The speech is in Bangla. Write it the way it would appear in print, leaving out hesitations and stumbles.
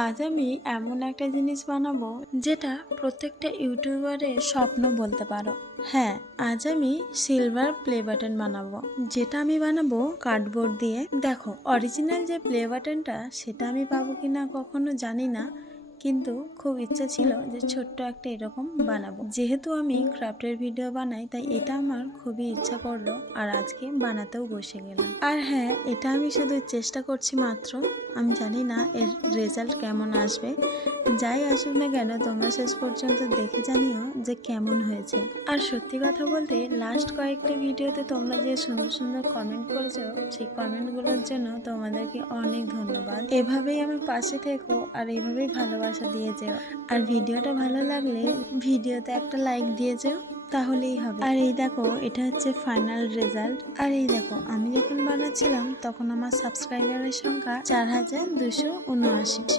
আজ আমি এমন একটা জিনিস বানাবো যেটা প্রত্যেকটা ইউটিউবারের স্বপ্ন বলতে পারো। হ্যাঁ, আজ আমি সিলভার প্লে বাটন বানাবো, যেটা আমি বানাবো কার্ডবোর্ড দিয়ে। দেখো, অরিজিনাল যে প্লে বাটনটা সেটা আমি পাবো কিনা কখনো জানি না, কিন্তু খুব ইচ্ছা ছিল যে ছোট্ট একটা এরকম বানাবো। যেহেতু আমি ক্রাফটের ভিডিও বানাই, তাই এটা আমার খুবই ইচ্ছা করলো আর আজকে বানাতেও বসে গেলাম। আর হ্যাঁ, এটা আমি শুধু চেষ্টা করছি মাত্র, আমি জানি না এর রেজাল্ট কেমন আসবে। যাই আসুক না কেন, তোমরা শেষ পর্যন্ত দেখে জানিও যে কেমন হয়েছে। আর সত্যি কথা বলতে, লাস্ট কয়েকটা ভিডিওতে তোমরা যে সুন্দর সুন্দর কমেন্ট করেছো, সেই কমেন্টগুলোর জন্য তোমাদেরকে অনেক ধন্যবাদ। এভাবেই আমার পাশে থেকো আর এইভাবেই ভালোবাসা দিয়ে যেও। আর ভিডিওটা ভালো লাগলে ভিডিওতে একটা লাইক দিয়ে যেও, তাহলেই হবে। আর এই দেখো, এটা হচ্ছে ফাইনাল রেজাল্ট। আর এই দেখো, আমি যখন বানাচ্ছিলাম তখন আমার সাবস্ক্রাইবারের সংখ্যা 4279।